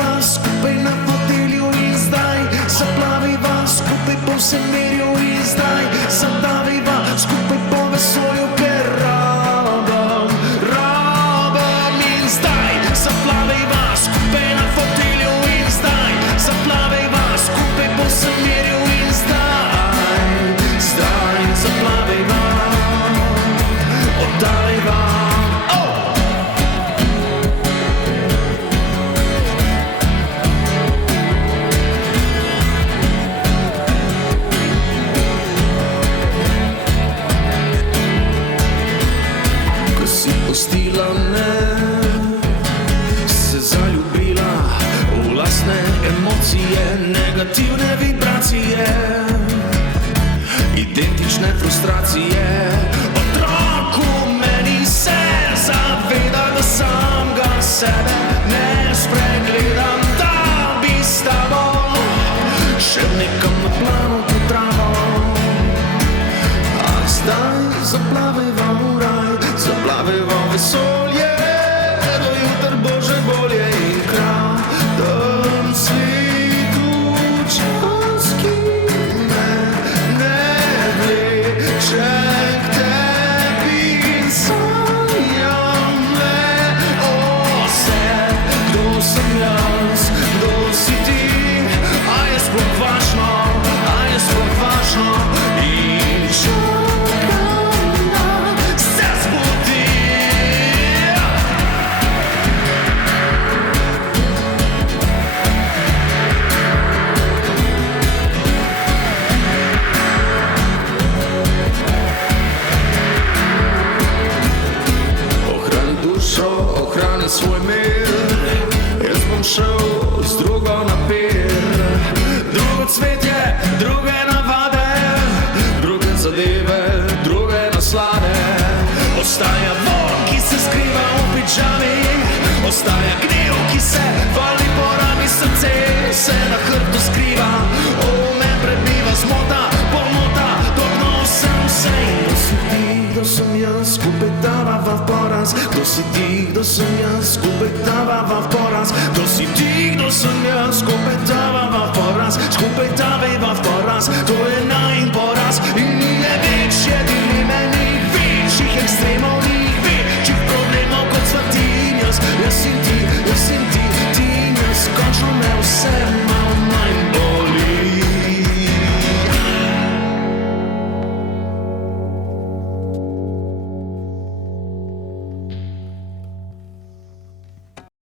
Zaplaviva skupaj na fotelju in zdaj zaplaviva skupaj po vsem mirju in zdaj zaplaviva skupaj po vesolju, ker rabam in zdaj zaplaviva skupaj na fotelju in zdaj zaplaviva skupaj po vsem mirju in zdaj zaplaviva, oddaliva. Pustila me, se zaljubila v lastne emocije, negativne vibracije, identične frustracije. Otrok v meni se zaveda, da samega sebe ne spregledam, da bi s tabo šel nekam na plano pod travo. A zdaj zaplaviva v raj, zaplaviva v vesolje, do jutra bo že bolje in kraten svitu čas, ki me ne vleče k tebi in sanjam le o sebi. Kdo sem jaz, kdo si ti, a je sploh važno, in čakam, da se zbudi. Ohrani dušo, ohrani svoj mir, jaz bom šel z drugo na pir. Drugo cvetje, druge navade, druge zadeve, druge naslade. Ostaja von, ki se skriva v pidžami, ostaja gnev, ki se vali po rami, srce se na hrbtu skriva. Me prebiva zmota, pomota, topno sem se. Kdo si ti, kdo sem jaz, skupaj davava v poraz. Kdo si ti, kdo sem jaz, skupaj davava v poraz. Kdo si ti, kdo sem jaz, skupaj davava v poraz. Skupaj davava v poraz, to je najin poraz.